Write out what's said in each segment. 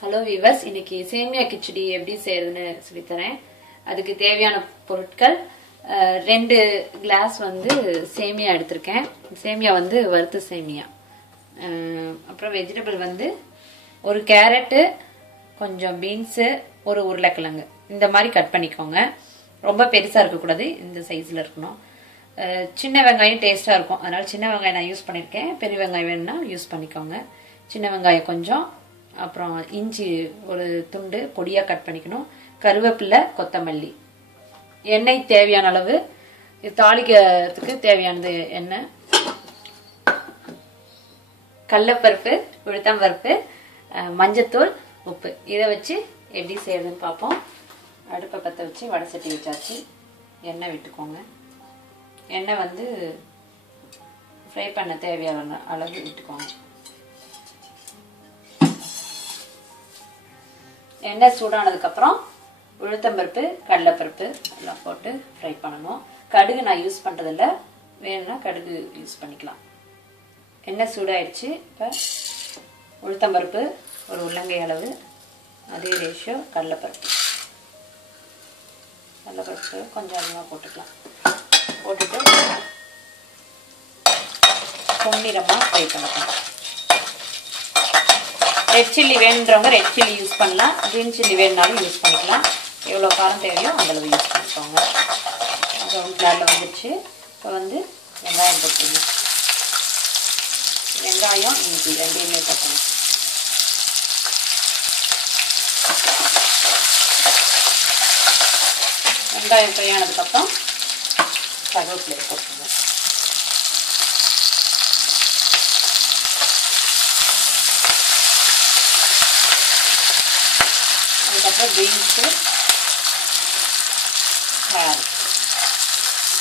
Hello viewers, இன்னைக்கு சேமியா கிச்சடி எப்படி செய்யறதுன்னு சொல்லித்தரேன். அதுக்கு தேவையான பொருட்கள் 2 கிளாஸ் வந்து சேமியா எடுத்திருக்கேன். சேமியா வந்து வறுத்த சேமியா. அப்புறம் வெஜிடபிள் வந்து ஒரு கேரட்டு, கொஞ்சம் பீன்ஸு, ஒரு உருளைக்கிழங்கு இந்த மாதிரி கட் பண்ணிக்கோங்க. ரொம்ப பெருசாக இருக்கக்கூடாது, இந்த சைஸில் இருக்கணும். சின்ன வெங்காயம் டேஸ்ட்டாக இருக்கும், அதனால சின்ன வெங்காயம் நான் யூஸ் பண்ணியிருக்கேன். பெரிய வெங்காயம் வேணும்னா யூஸ் பண்ணிக்கோங்க. சின்ன வெங்காயம் கொஞ்சம், அப்புறம் இஞ்சி ஒரு துண்டு பொடியாக கட் பண்ணிக்கணும். கருவேப்பிலை, கொத்தமல்லி, எண்ணெய் தேவையான அளவு. தாளிக்கிறதுக்கு தேவையானது எண்ணெய், கடலைப்பருப்பு, உளுத்தம்பருப்பு, மஞ்சத்தூள், உப்பு. இதை வச்சு எப்படி செய்யறதுன்னு பார்ப்போம். அடுப்பை பற்ற வச்சு வடை சட்டி வச்சாச்சு. எண்ணெய் விட்டுக்கோங்க. எண்ணெய் வந்து ஃப்ரை பண்ண தேவையான அளவு விட்டுக்கோங்க. எண்ணெய் சூடானதுக்கப்புறம் உளுத்தம்பருப்பு, கடலைப்பருப்பு எல்லாம் போட்டு ஃப்ரை பண்ணணும். கடுகு நான் யூஸ் பண்ணுறதில்ல, வேணும்னா கடுகு யூஸ் பண்ணிக்கலாம். எண்ணெய் சூடாயிடுச்சு. இப்போ உளுத்தம்பருப்பு ஒரு உள்ளங்கை அளவு, அதே ரேஷியோ கடலைப்பருப்பு கொஞ்சம் அதிகமாக போட்டுக்கலாம். போட்டுட்டு பொன்னிறமாக ஃப்ரை பண்ணிக்கலாம். ரெட் சில்லி வேணுன்றவங்க ரெட் சில்லி யூஸ் பண்ணலாம், க்ரீன் சில்லி வேணுனாலும் யூஸ் பண்ணிக்கலாம். எவ்வளோ காரம் தேவையோ அந்தளவு யூஸ் பண்ணிக்கோங்க. ப்ரௌன் கலரில் வந்துடுச்சு. இப்போ வந்து வெங்காயம் போட்டுருங்க. வெங்காயம் இஞ்சி ரெண்டையுமே போட்டணும். வெங்காயம் ஃப்ரை ஆனதுக்கப்புறம் கருவேப்பிலை போட்டுருங்க. அதுக்கப்புறம் பீன்ஸு, கேரட்,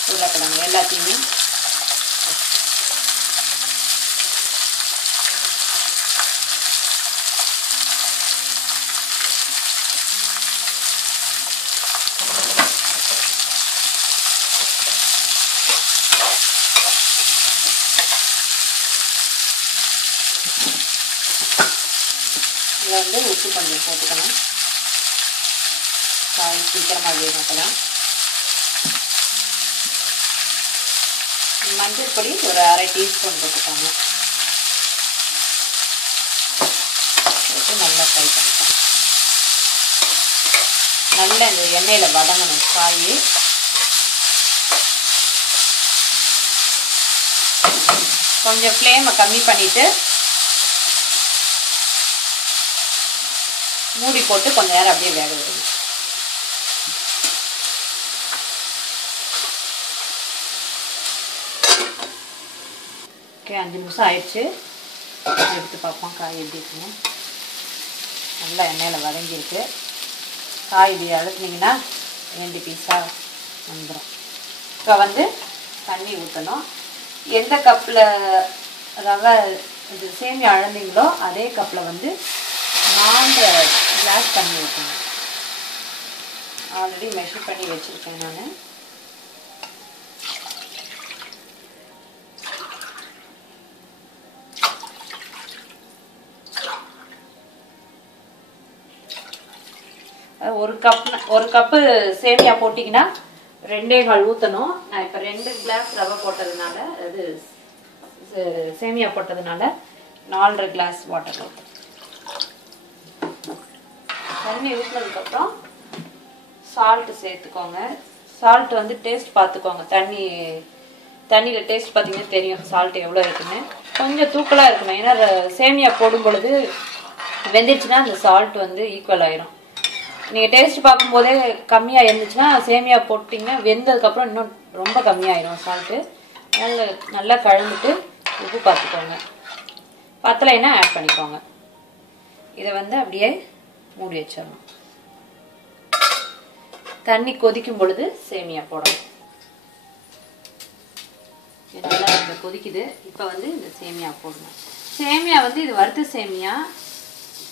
உருளைக்கிழங்கு எல்லாத்தையுமே இதில் வந்து உப்பு கொஞ்சம் போட்டுக்கணும். காய் சீக்கிரமாக வேணும். அப்போதான் மஞ்சள் பொடி ஒரு அரை டீஸ்பூன் போட்டுக்கோங்க. போட்டு நல்லா ஃப்ரை பண்ணிக்கலாம். நல்லா இந்த எண்ணெயில் வதங்கணும் காய். கொஞ்சம் ஃப்ளேமை கம்மி பண்ணிவிட்டு மூடி போட்டு கொஞ்ச நேரம் அப்படியே வேக விடுங்க. ஓகே, 5 நிமிஷம் ஆயிடுச்சு. எடுத்து பார்ப்போம் காய் எப்படி இருக்குன்னு. நல்லா எண்ணெயில் வதங்கியிருக்கு. காய் இப்படி அழுத்தினீங்கன்னா 2 பீஸாக வந்துடும். இப்போ வந்து தண்ணி ஊற்றணும். எந்த கப்பில் ரவை இது சேமியா அழந்தீங்களோ அதே கப்பில் வந்து 4 கிளாஸ் தண்ணி ஊற்றணும். ஆல்ரெடி மெஷர் பண்ணி வச்சுருக்கேன் நான். ஒரு கப்பு சேமியா போட்டிங்கன்னா 2.25 ஊற்றணும். நான் இப்போ 2 கிளாஸ் ரவை போட்டதுனால, அது சேமியா போட்டதுனால 4.5 கிளாஸ் வாட்டர் ஊற்றணும். தண்ணி ஊற்றினதுக்கப்புறம் சால்ட்டு சேர்த்துக்கோங்க. சால்ட் வந்து டேஸ்ட் பார்த்துக்கோங்க. தண்ணியில் டேஸ்ட் பார்த்தீங்கன்னா தெரியும் சால்ட் எவ்வளோ இருக்குன்னு. கொஞ்சம் தூக்கலாக இருக்கணும், ஏன்னா சேமியா போடும் பொழுது வெந்துச்சுன்னா அந்த சால்ட் வந்து ஈக்குவல் ஆயிரும். நீங்கள் டேஸ்ட் பார்க்கும்போதே கம்மியாக இருந்துச்சுன்னா சேமியா போட்டிங்கன்னா வெந்ததுக்கப்புறம் இன்னும் ரொம்ப கம்மியாயிரும் சால்ட்டு. நல்லா கலந்துட்டு உப்பு பார்த்துக்கோங்க. பத்தலைன்னா ஆட் பண்ணிக்கோங்க. இதை வந்து அப்படியே மூடி வச்சிடணும். தண்ணி கொதிக்கும் பொழுது சேமியா போடணும். நல்லா கொதிக்குது. இப்போ வந்து இந்த சேமியா போடணும். சேமியா வந்து இது வறுத்த சேமியா.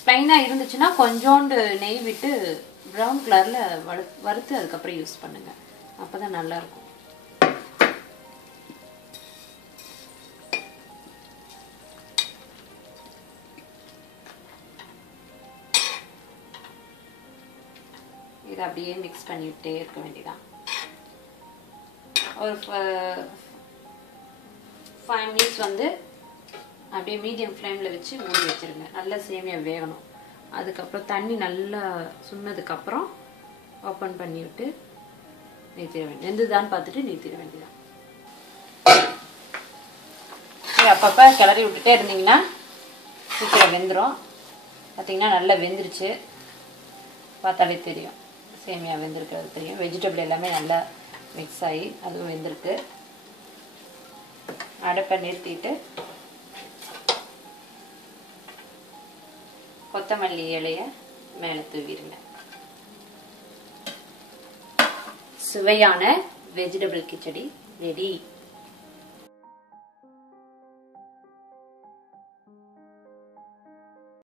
ப்ளைனாக இருந்துச்சுன்னா கொஞ்சோண்டு நெய் விட்டு ப்ரௌன் கலரில் வறுத்து அதுக்கப்புறம் யூஸ் பண்ணுங்கள். அப்போ தான் நல்லாயிருக்கும். இதை அப்படியே மிக்ஸ் பண்ணிவிட்டே இருக்க வேண்டியதான். ஒரு 5 மினிட்ஸ் வந்து அப்படியே மீடியம் ஃப்ளேமில் வச்சு மூடி வச்சுருங்க. நல்லா சேமியா வேகணும். அதுக்கப்புறம் தண்ணி நல்லா சுண்ணதுக்கப்புறம் ஓப்பன் பண்ணி விட்டு நீத்திட வேண்டியது. வெந்துதான்னு பார்த்துட்டு நீத்திட வேண்டியதான். அப்பப்போ கிளறி விட்டுட்டே இருந்தீங்கன்னா சீக்கிரம் வெந்துடும். பார்த்தீங்கன்னா நல்லா வெந்துருச்சு. பார்த்தாலே தெரியும் சேமியா வெந்திருக்கிறது தெரியும். வெஜிடபிள் எல்லாமே நல்லா மிக்ஸ் ஆகி அதுவும் வெந்திருக்கு. அடுப்பை நிறுத்திட்டு கொத்தமல்லி இலையை மேலே தூவிடுங்க. சுவையான வெஜிடபிள் கிச்சடி ரெடி.